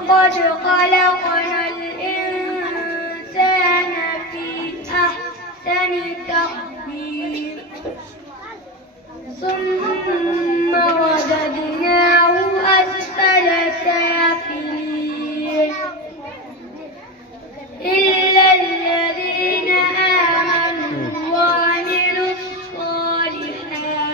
لقد خلقنا الإنسان في أحسن تقويم ثم رددناه أسفل سافلين إلا الذين آمنوا وعملوا الصالحات